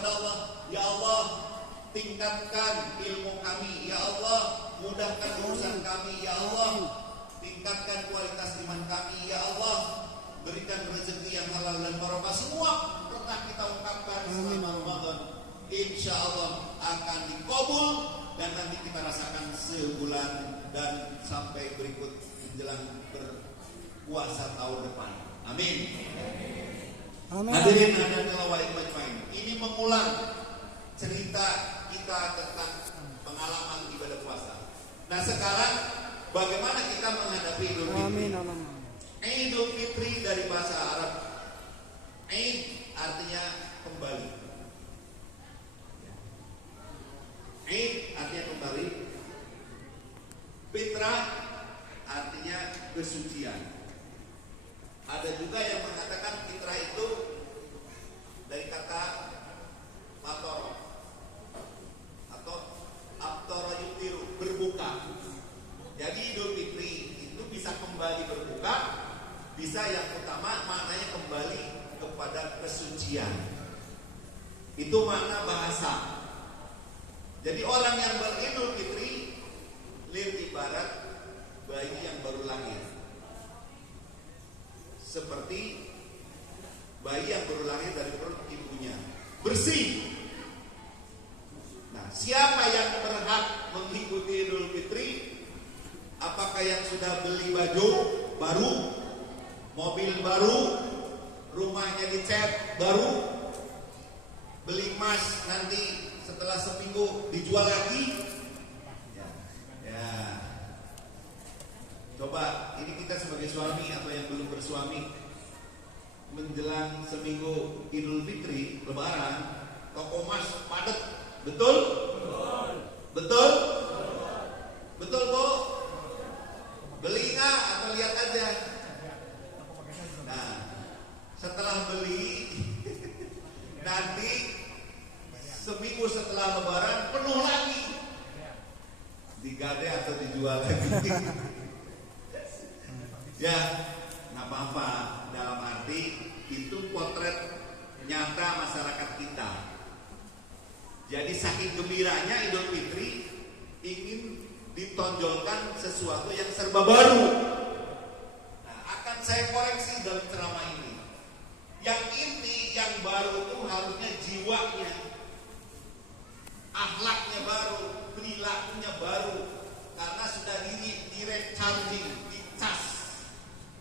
kepada Allah, ya Allah, tingkatkan ilmu kami, ya Allah, mudahkan urusan kami, ya Allah, tingkatkan kualitas iman kami, ya Allah, berikan rezeki yang halal dan barokah. Semua pernah kita ungkapkan selama Ramadan, insya Allah akan dikabul dan nanti kita rasakan sebulan dan sampai berikut menjelang berpuasa tahun depan. Amin. Hadirin hadirat wa ijmain. Ini mengulang cerita kita tentang pengalaman ibadah puasa. Nah, sekarang bagaimana kita menghadapi Idul Fitri? Idul Fitri dari bahasa Arab, Eid artinya kembali. Eid artinya kembali. Fitrah artinya kesucian. Ada juga yang mengatakan fitrah itu dari kata fatoro atau aftara yuftiru, berbuka. Jadi Idul Fitri itu bisa kembali berbuka, bisa yang utama maknanya kembali kepada kesucian. Itu makna bahasa. Jadi orang yang beridul fitri lil ibarat bayi yang baru lahir. Seperti bayi yang baru lahir dari perut ibunya, bersih. Nah, siapa yang berhak mengikuti Idul Fitri? Apakah yang sudah beli baju baru, mobil baru, rumahnya dicat baru, beli emas nanti setelah seminggu dijual lagi? Ya. Coba, ini kita sebagai suami atau yang belum bersuami, menjelang seminggu Idul Fitri, Lebaran, toko emas padat, betul? Betul? Betul, Bu? Beli nggak atau lihat aja? Nah, setelah beli, nanti seminggu setelah Lebaran penuh lagi, digade atau dijual lagi. Ya, nggak apa-apa. Dalam arti itu potret nyata masyarakat kita. Jadi saking gembiranya Idul Fitri ingin ditonjolkan sesuatu yang serba baru. Nah, akan saya koreksi dalam ceramah ini. Yang inti, yang baru itu harusnya jiwanya, akhlaknya baru, perilakunya baru, karena sudah di-recharging, dicas.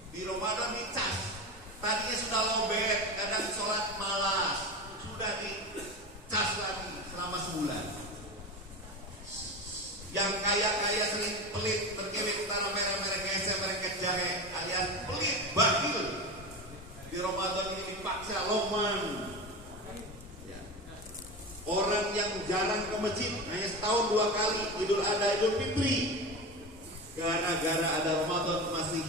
Di Ramadan dicas. Tadinya sudah lobet, kadang sholat malas, sudah dicas lagi selama sebulan. Yang kaya-kaya sering pelit, berkilit, tanah merah-merah, gesek, mereka jahe, alias pelit, bakhil. Di Ramadan ini dipaksa loman. Ya. Orang yang jarang ke masjid, hanya setahun 2 kali, Idul Adha, Idul Fitri, gara-gara ada Ramadan masih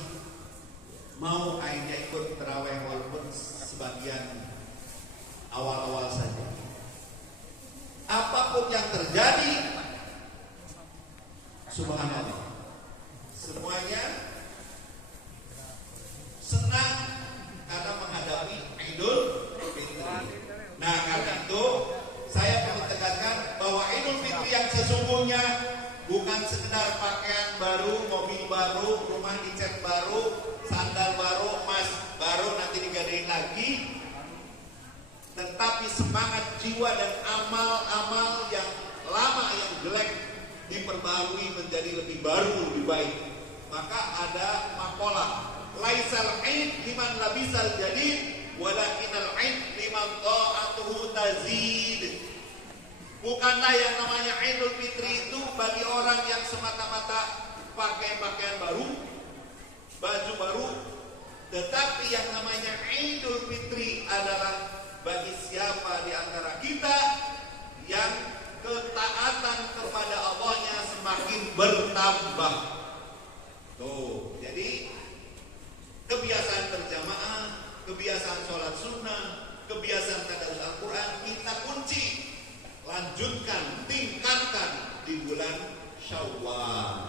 mau akhirnya ikut terawih walaupun sebagian awal-awal saja. Apapun yang terjadi, subhanallah, semuanya senang karena menghadapi Idul Fitri. Nah, karena itu saya perlu tegaskan bahwa Idul Fitri yang sesungguhnya bukan sekedar pakaian baru, mobil baru, rumah dicat baru, sandal baru, emas baru nanti digadein lagi, tetapi semangat jiwa dan amal-amal yang lama yang jelek diperbarui menjadi lebih baru, lebih baik. Maka ada maqalah, laisal aid liman labisal jadid walakinal aid liman ta'atuhu tazid. Bukanlah yang namanya Idul Fitri itu bagi orang yang semata-mata pakai pakaian baru, baju baru, tetapi yang namanya Idul Fitri adalah bagi siapa di antara kita yang ketaatan kepada Allahnya semakin bertambah. Tuh, jadi kebiasaan berjamaah, kebiasaan sholat sunnah, kebiasaan tadarus Al-Quran kita kunci, lanjutkan, tingkatkan di bulan Syawal.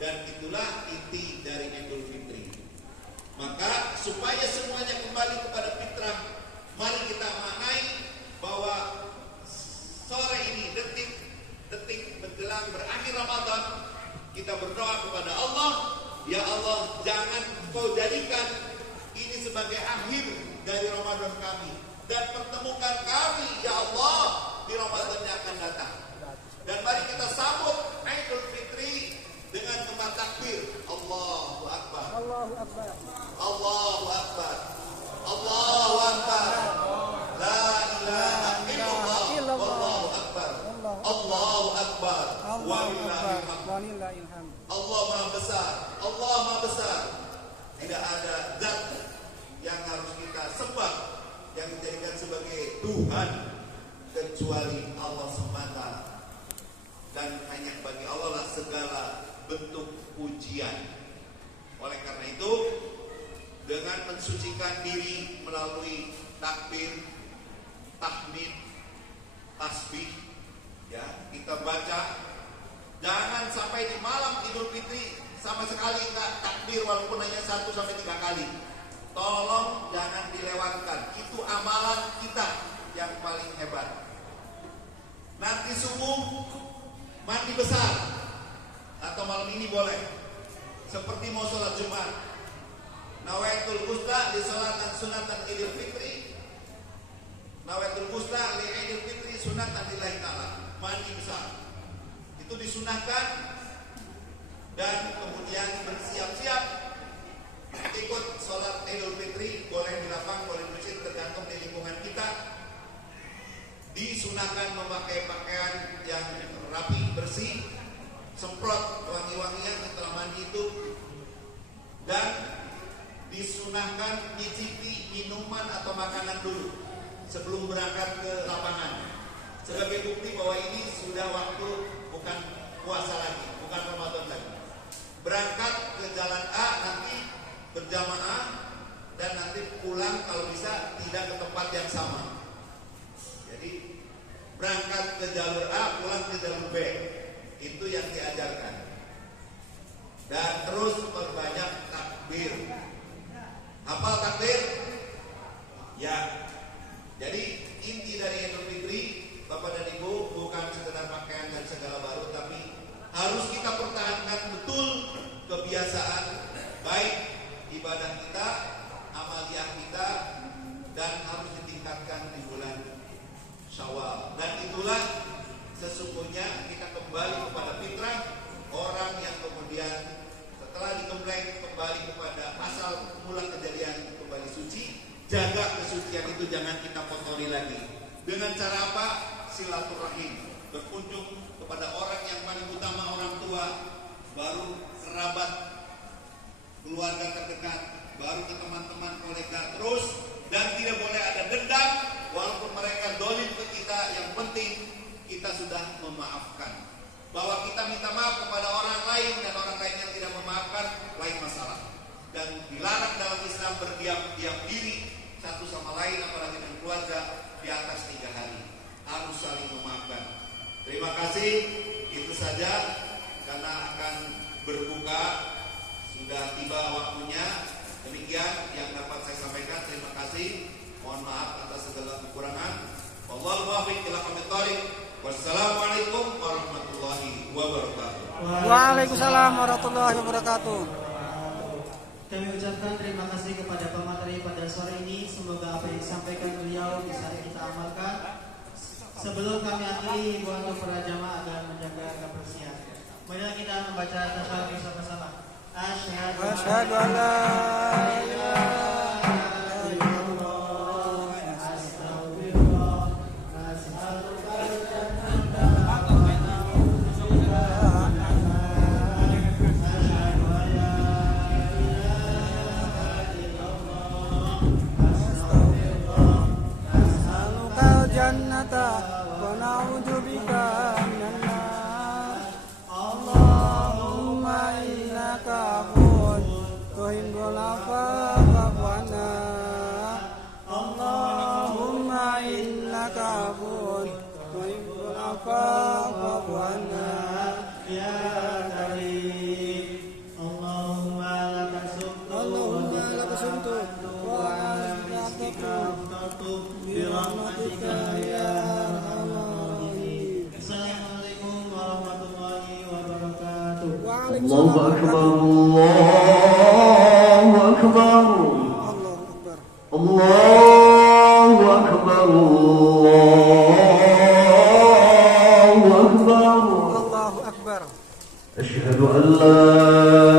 Dan itulah inti dari Idul Fitri. Maka supaya semuanya kembali kepada fitrah, mari kita maknai bahwa sebagai akhir dari Ramadan kami, dan pertemukan kami ya Allah di Ramadan yang akan datang. Dan mari kita sambut Idul Fitri dengan gema takbir. Allahu Akbar. Allahu Akbar. Allahu Akbar. Allahu Akbar. La ilaha illallah. Wallahu Akbar. Allahu Akbar. Walillahil hamd. Allah Maha Besar. Allah Maha Besar. Tidak ada zat yang harus kita sembah, yang dijadikan sebagai Tuhan kecuali Allah semata. Dan hanya bagi Allah lah segala bentuk pujian. Oleh karena itu, dengan mensucikan diri melalui takbir, tahmid, tasbih, ya, kita baca. Jangan sampai di malam Idul Fitri sama sekali enggak takbir walaupun hanya 1 sampai 3 kali. Tolong jangan dilewatkan. Itu amalan kita yang paling hebat. Nanti subuh mandi besar, atau malam ini boleh, seperti mau sholat Jumat. Nawaitul Gusta di sholat sunatan Idul Fitri. Nawaitul Gusta li Idul Fitri sunatan lillahi ta'ala. Mandi besar itu disunahkan, dan kemudian bersiap-siap ikut sholat Idul Fitri. Boleh di lapang, boleh di masjid, tergantung di lingkungan kita. Disunahkan memakai pakaian yang rapi, bersih, semprot wangi-wangian setelah mandi itu, dan disunahkan nyicipi minuman atau makanan dulu sebelum berangkat ke lapangan, sebagai bukti bahwa ini sudah waktu bukan puasa lagi, bukan Ramadan lagi. Berangkat ke jalan A nanti berjamaah, dan nanti pulang kalau bisa tidak ke tempat yang sama. Jadi berangkat ke jalur A, pulang ke jalur B. Itu yang diajarkan. Dan terus perbanyak takbir. Hafal takbir? Ya. Jadi inti dari Idul Fitri, Bapak dan Ibu, bukan sekedar pakaian dan segala baru, tapi harus kita pertahankan betul kebiasaan baik ibadah kita, amaliyah kita, dan harus ditingkatkan di bulan Syawal. Dan itulah sesungguhnya kita kembali kepada fitrah orang yang kemudian setelah digembleng kembali kepada asal mula kejadian kembali suci. Jaga kesucian itu, jangan kita kotori lagi. Dengan cara apa? Silaturahim, berkunjung kepada orang yang paling utama, orang tua, baru kerabat, keluarga terdekat, baru ke teman-teman, kolega, terus. Dan tidak boleh ada dendam, walaupun mereka dolim ke kita. Yang penting kita sudah memaafkan. Bahwa kita minta maaf kepada orang lain dan orang lain yang tidak memaafkan, lain masalah. Dan dilarang dalam Islam berdiam diri satu sama lain, apalagi dengan keluarga, di atas 3 hari. Harus saling memaafkan. Terima kasih. Itu saja, karena akan berbuka, sudah tiba waktunya. Demikian yang dapat saya sampaikan. Terima kasih. Mohon maaf atas segala kekurangan. Wallahu muwaffiq ila aqwamit thoriq. Wassalamualaikum warahmatullahi wabarakatuh. Waalaikumsalam warahmatullahi wabarakatuh. Kami ucapkan terima kasih kepada pemateri pada sore ini. Semoga apa yang disampaikan beliau bisa kita amalkan. Sebelum kami akhiri, himbauan untuk para jamaah agar menjaga kebersihan. Mari kita membaca tasyahud bersama-sama. Asyhadu an la ilaha wa na'udzubika minan nar. Allahumma innaka afuwwun tuhibbul afwa fa'fu anna. Allahumma innaka afuwwun tuhibbul afwa fa'fu anna ya karim. Allahumma lakal sumtu wa anta bi rahmatika ya الله أكبر الله أكبر الله أكبر. الله أكبر الله أكبر Allahu Akbar. أشهد أن لا